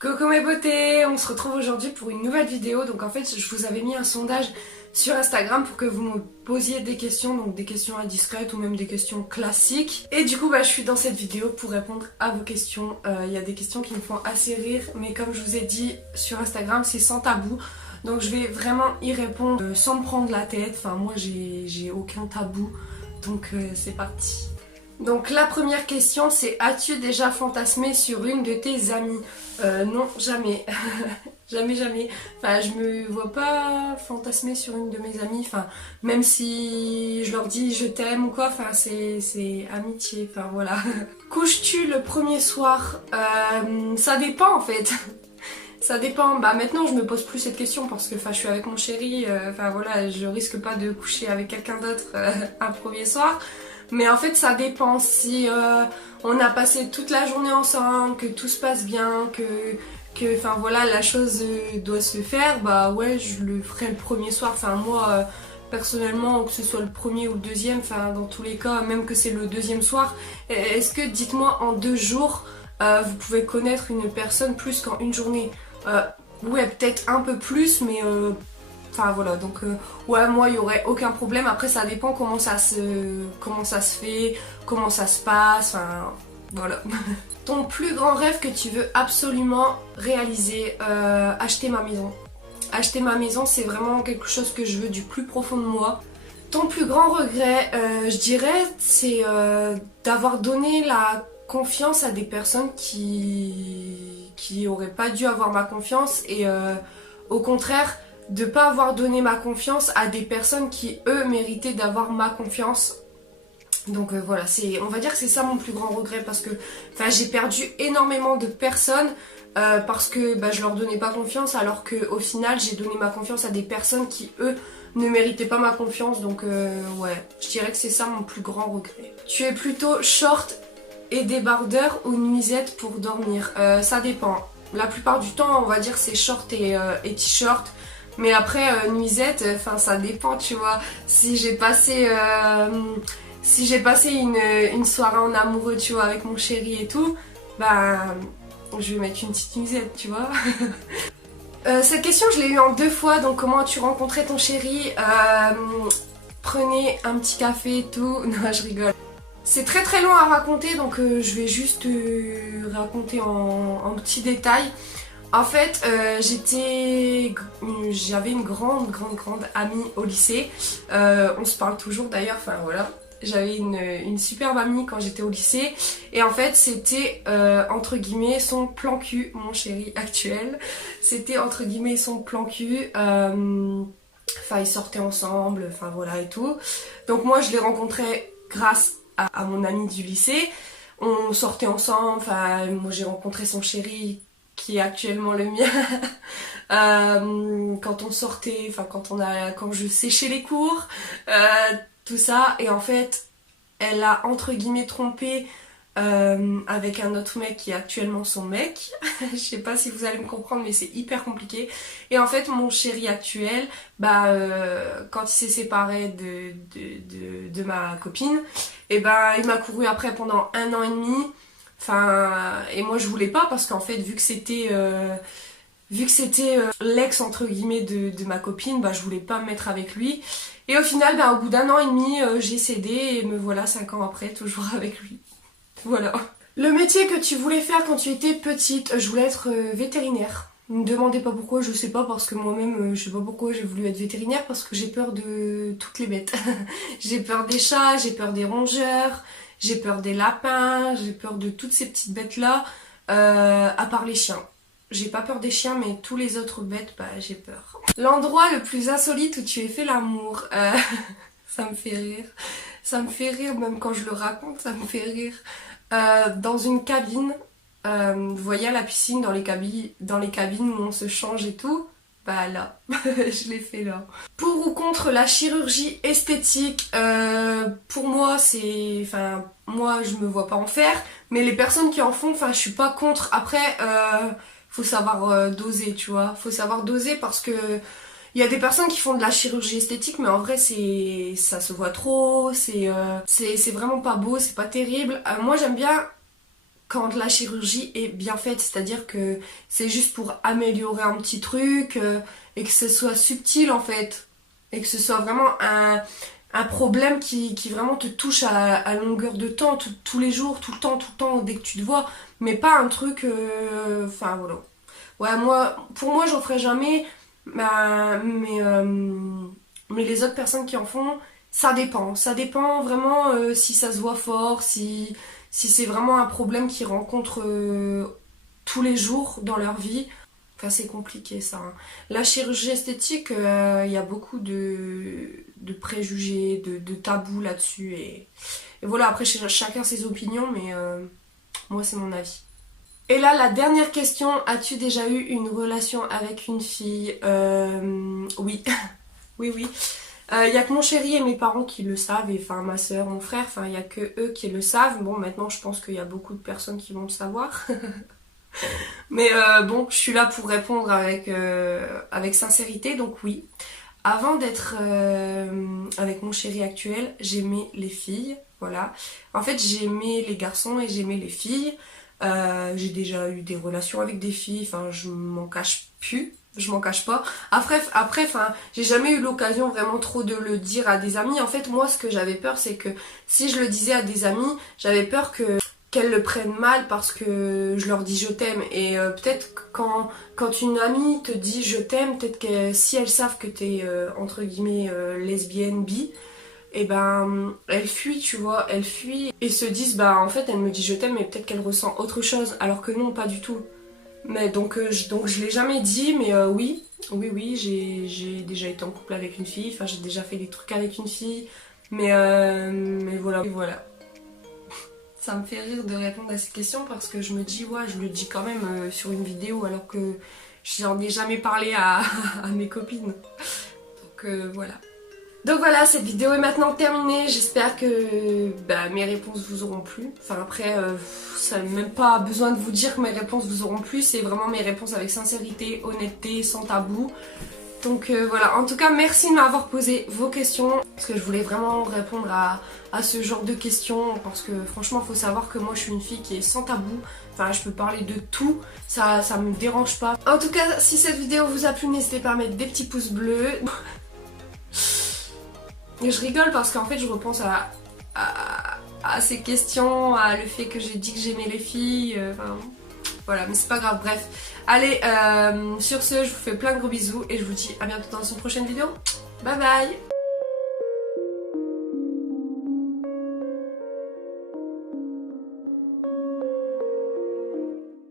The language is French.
Coucou mes beautés, on se retrouve aujourd'hui pour une nouvelle vidéo. Donc en fait je vous avais mis un sondage sur Instagram pour que vous me posiez des questions, donc des questions indiscrètes ou même des questions classiques. Et du coup je suis dans cette vidéo pour répondre à vos questions. Il y a des questions qui me font assez rire, mais comme je vous ai dit sur Instagram, c'est sans tabou. Donc je vais vraiment y répondre sans me prendre la tête. Enfin moi j'ai aucun tabou, donc c'est parti. Donc la première question c'est: as-tu déjà fantasmé sur une de tes amies? Non, jamais. Jamais. Enfin je me vois pas fantasmer sur une de mes amies. Enfin même si je leur dis je t'aime ou quoi, enfin c'est amitié, enfin voilà. Couches-tu le premier soir? Ça dépend en fait. Ça dépend, bah maintenant je me pose plus cette question parce que je suis avec mon chéri, enfin voilà, je risque pas de coucher avec quelqu'un d'autre un premier soir. Mais en fait ça dépend, si on a passé toute la journée ensemble, que tout se passe bien, que enfin voilà la chose doit se faire, bah ouais je le ferai le premier soir. Enfin moi personnellement, que ce soit le premier ou le deuxième, enfin dans tous les cas, même que c'est le deuxième soir, est-ce que, dites-moi, en 2 jours vous pouvez connaître une personne plus qu'en une journée? Ouais, peut-être un peu plus, mais enfin voilà, donc ouais, moi il y aurait aucun problème. Après ça dépend comment ça se fait, comment ça se passe, enfin voilà. Ton plus grand rêve que tu veux absolument réaliser? Acheter ma maison. Acheter ma maison, c'est vraiment quelque chose que je veux du plus profond de moi. Ton plus grand regret, je dirais, c'est d'avoir donné la confiance à des personnes qui auraient pas dû avoir ma confiance, et au contraire de pas avoir donné ma confiance à des personnes qui eux méritaient d'avoir ma confiance. Donc voilà, on va dire que c'est ça mon plus grand regret, parce que j'ai perdu énormément de personnes parce que je leur donnais pas confiance, alors que au final j'ai donné ma confiance à des personnes qui eux ne méritaient pas ma confiance. Donc ouais, je dirais que c'est ça mon plus grand regret. Tu es plutôt short et débardeur ou nuisette pour dormir? Ça dépend. La plupart du temps on va dire c'est short et t-shirt. Mais après nuisette, ça dépend, tu vois. Si j'ai passé une soirée en amoureux, tu vois, avec mon chéri et tout, je vais mettre une petite nuisette, tu vois. Cette question je l'ai eue en 2 fois. Donc comment as-tu rencontré ton chéri? Prenez un petit café et tout. Non, je rigole. C'est très très long à raconter, donc je vais juste raconter en petits détails. En fait, j'avais une grande amie au lycée. On se parle toujours d'ailleurs, enfin voilà. J'avais une superbe amie quand j'étais au lycée. Et en fait, c'était entre guillemets son plan cul, mon chéri actuel. C'était entre guillemets son plan cul. Ils sortaient ensemble, enfin voilà et tout. Donc moi, je l'ai rencontré grâce à mon ami du lycée. On sortait ensemble, moi j'ai rencontré son chéri qui est actuellement le mien. Quand on sortait, quand je séchais les cours, tout ça. Et en fait elle a entre guillemets trompé avec un autre mec qui est actuellement son mec. Je sais pas si vous allez me comprendre, mais c'est hyper compliqué. Et en fait mon chéri actuel, quand il s'est séparé de ma copine, et il m'a couru après pendant 1 an et demi. Et moi je voulais pas, parce qu'en fait vu que c'était l'ex entre guillemets de ma copine, je voulais pas me mettre avec lui. Et au final, au bout d'1 an et demi, j'ai cédé, et me voilà 5 ans après, toujours avec lui. Voilà. Le métier que tu voulais faire quand tu étais petite? Je voulais être vétérinaire. Ne me demandez pas pourquoi, je sais pas, parce que moi-même, je sais pas pourquoi j'ai voulu être vétérinaire, parce que j'ai peur de toutes les bêtes. J'ai peur des chats, j'ai peur des rongeurs, j'ai peur des lapins, j'ai peur de toutes ces petites bêtes-là, à part les chiens. J'ai pas peur des chiens, mais tous les autres bêtes, j'ai peur. L'endroit le plus insolite où tu aies fait l'amour? Ça me fait rire. Ça me fait rire, même quand je le raconte, ça me fait rire. Dans une cabine, vous voyez à la piscine, dans les cabines où on se change et tout, là, je l'ai fait là. Pour ou contre la chirurgie esthétique? Pour moi, moi je me vois pas en faire, mais les personnes qui en font, je suis pas contre. Après, faut savoir doser, tu vois. Faut savoir doser, parce que Il y a des personnes qui font de la chirurgie esthétique, mais en vrai ça se voit trop, c'est vraiment pas beau, c'est pas terrible. Moi j'aime bien quand la chirurgie est bien faite, c'est-à-dire que c'est juste pour améliorer un petit truc et que ce soit subtil en fait, et que ce soit vraiment un problème qui vraiment te touche à longueur de temps, tous les jours, tout le temps, dès que tu te vois, mais pas un truc... Enfin voilà. Ouais, pour moi j'en ferai jamais, mais les autres personnes qui en font, ça dépend. Ça dépend vraiment si ça se voit fort, si c'est vraiment un problème qu'ils rencontrent tous les jours dans leur vie. Enfin, c'est compliqué ça, hein. La chirurgie esthétique, il y a beaucoup de préjugés, de tabous là-dessus. Et voilà, après chacun ses opinions, mais moi c'est mon avis. Et là, la dernière question, as-tu déjà eu une relation avec une fille? Oui, oui, oui. Il y a que mon chéri et mes parents qui le savent, et enfin ma soeur, mon frère, enfin il y a que eux qui le savent. Bon, maintenant je pense qu'il y a beaucoup de personnes qui vont le savoir. Mais bon, je suis là pour répondre avec sincérité, donc oui. Avant d'être avec mon chéri actuel, j'aimais les filles, voilà. En fait, j'aimais les garçons et j'aimais les filles. J'ai déjà eu des relations avec des filles, enfin je m'en cache plus, je m'en cache pas. Après, enfin, j'ai jamais eu l'occasion vraiment trop de le dire à des amis. En fait, moi, ce que j'avais peur, c'est que si je le disais à des amis, j'avais peur qu'elles le prennent mal parce que je leur dis je t'aime. Et peut-être quand une amie te dit je t'aime, peut-être que si elles savent que t'es entre guillemets lesbienne, bi, et ben elles fuient, tu vois, elles fuient et se disent bah en fait elle me dit je t'aime mais peut-être qu'elle ressent autre chose, alors que non, pas du tout. Mais donc je l'ai jamais dit, mais oui, j'ai déjà été en couple avec une fille, enfin j'ai déjà fait des trucs avec une fille, mais voilà, et voilà. Ça me fait rire de répondre à cette question parce que je me dis ouais, je le dis quand même sur une vidéo alors que j'en ai jamais parlé à mes copines. Donc voilà. Donc voilà, cette vidéo est maintenant terminée. J'espère que mes réponses vous auront plu. Enfin après, ça n'a même pas besoin de vous dire que mes réponses vous auront plu. C'est vraiment mes réponses avec sincérité, honnêteté, sans tabou. Donc voilà, en tout cas merci de m'avoir posé vos questions. Parce que je voulais vraiment répondre à ce genre de questions. Parce que franchement, il faut savoir que moi je suis une fille qui est sans tabou. Enfin, je peux parler de tout, ça me dérange pas. En tout cas, si cette vidéo vous a plu, n'hésitez pas à mettre des petits pouces bleus. Et je rigole parce qu'en fait je repense à ces questions, à le fait que j'ai dit que j'aimais les filles, enfin, voilà, mais c'est pas grave, bref. Allez, sur ce, je vous fais plein de gros bisous et je vous dis à bientôt dans une prochaine vidéo. Bye bye!